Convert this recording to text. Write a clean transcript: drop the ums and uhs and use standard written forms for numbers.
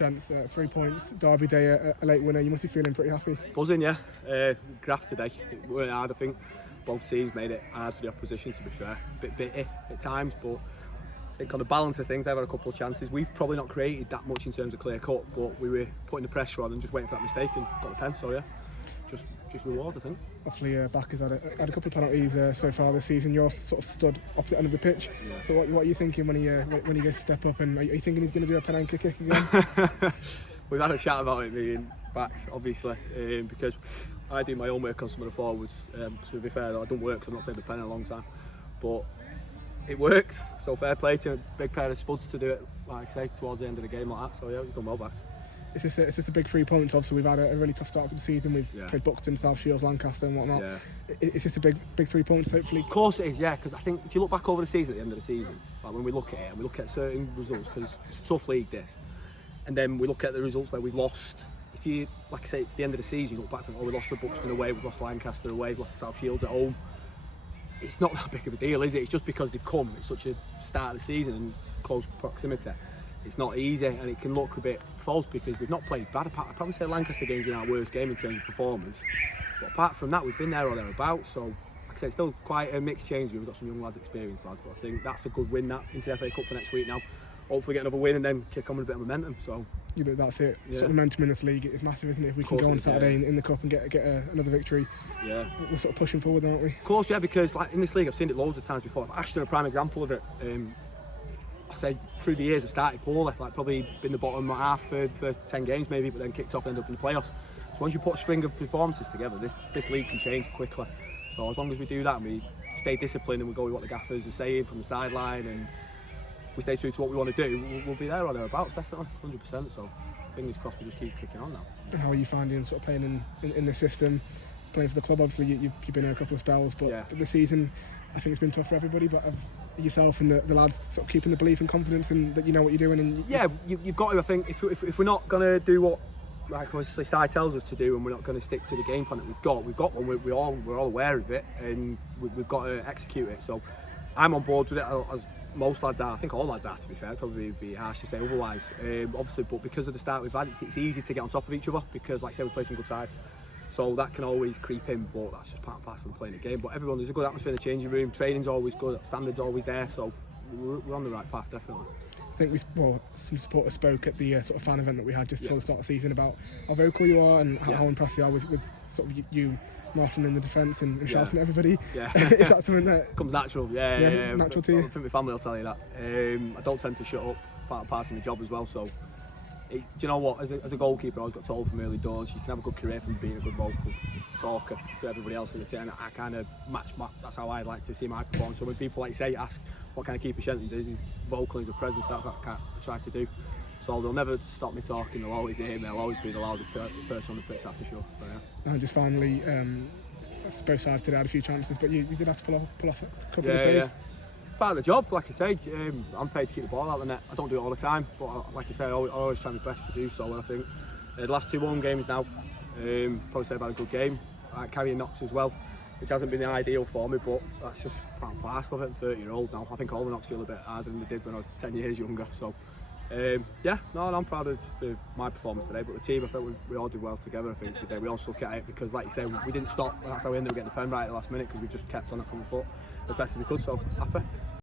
Shent, 3 points, Derby Day, a late winner. You must be feeling pretty happy. Buzzing, yeah. Graft today. It weren't hard, I think. Both teams made it hard for the opposition, to be fair. A bit bitty at times, but I think on the balance of things, they've had a couple of chances. We've probably not created that much in terms of clear cut, but we were putting the pressure on and just waiting for that mistake and got the pen. So yeah, just rewards, I think. Obviously, Bakkor's had a couple of penalties so far this season. You're sort of stood opposite end of the pitch. Yeah. So what are you thinking when he goes to step up? And are you thinking he's going to do a pen anchor kick again? We've had a chat about it being backs, obviously, because I do my own work on some of the forwards. To be fair, though, I don't work because I've not saved a pen in a long time, but it works. So fair play to a big pair of spuds to do it, like I say, towards the end of the game like that. So yeah, we've done well, backs. It's just a big 3 points. Obviously, we've had a really tough start to the season. We've played Buxton, South Shields, Lancaster, and whatnot. Yeah. It's just a big 3 points, hopefully. Of course it is, yeah. Because I think if you look back over the season, at the end of the season, like when we look at it and we look at certain results, because it's a tough league this, and then we look at the results where we've lost. If you, like I say, it's the end of the season, you look back and think, oh, we lost to Buxton away, we've lost to Lancaster away, we've lost to South Shields at home. It's not that big of a deal, is it? It's just because they've come at such a start of the season and close proximity. It's not easy, and it can look a bit false because we've not played bad. I'd probably say Lancaster game's been our worst game in terms of performance. But apart from that, we've been there or thereabouts. So, like I say, it's still quite a mixed change. We've got some young lads, experienced lads, but I think that's a good win that into the FA Cup for next week now. Hopefully get another win and then kick on with a bit of momentum. So that's it. Yeah. Sort of momentum in this league is massive, isn't it? If we can go on Saturday in the cup and get another victory, we're sort of pushing forward, aren't we? Of course, yeah, because like in this league, I've seen it loads of times before. Ashton, a prime example of it. I say through the years I've started poorly, like probably been the bottom half for the first 10 games maybe, but then kicked off and ended up in the playoffs. So once you put a string of performances together, this league can change quickly. So as long as we do that and we stay disciplined and we go with what the gaffers are saying from the sideline and we stay true to what we want to do, we'll be there or thereabouts, definitely, 100%. So fingers crossed we just keep kicking on now. And how are you finding sort of playing in the system, playing for the club? Obviously you've been here a couple of spells, but the season I think it's been tough for everybody, but yourself and the lads sort of keeping the belief and confidence and that you know what you're doing. And you've got to. I think if we're not going to do what, like obviously Si tells us to do, and we're not going to stick to the game plan that we've got one. We're all aware of it, and we've got to execute it. So I'm on board with it, as most lads are. I think all lads are, to be fair. Probably be harsh to say otherwise. Obviously, but because of the start we've had, it's easy to get on top of each other because, like I said, we play some good sides. So that can always creep in, but that's just part and parcel of playing the game. But there's a good atmosphere in the changing room. Training's always good, standards always there. So we're on the right path, definitely. I think some supporters spoke at the sort of fan event that we had just before the start of the season about how vocal you are and how impressed you are with sort of you marching in the defence and shouting at everybody. Yeah. Is that something that comes natural? Yeah. Natural to you? I think my family will tell you that. I don't tend to shut up, part and parcel of my job as well. So. Do you know what? As a goalkeeper, I always got told from early doors you can have a good career from being a good vocal talker to everybody else in the team. I kind of match. That's how I like to see my performance. So when people, like you say, ask what kind of keeper Shenton is, he's vocal, he's a presence. That's what I try to do. So they'll never stop me talking. They'll always hear me. I'll always be the loudest person on the pitch. That's for sure. So, yeah. And just finally, both sides today had a few chances, but you did have to pull off a couple of saves. Part of the job, like I say, I'm paid to keep the ball out of the net. I don't do it all the time, but like I say, I always try my best to do so. And I think the last 2 home games now, probably say about a good game. Carrying knocks as well, which hasn't been ideal for me, but that's just part and parcel of it. I'm 30-year-old now. I think all the knocks feel a bit harder than they did when I was 10 years younger. So, I'm proud of my performance today. But the team, I think we all did well together. I think today we all stuck at it because, like you say, we didn't stop. And that's how we ended up getting the pen right at the last minute because we just kept on it from the foot as best as we could. So happy.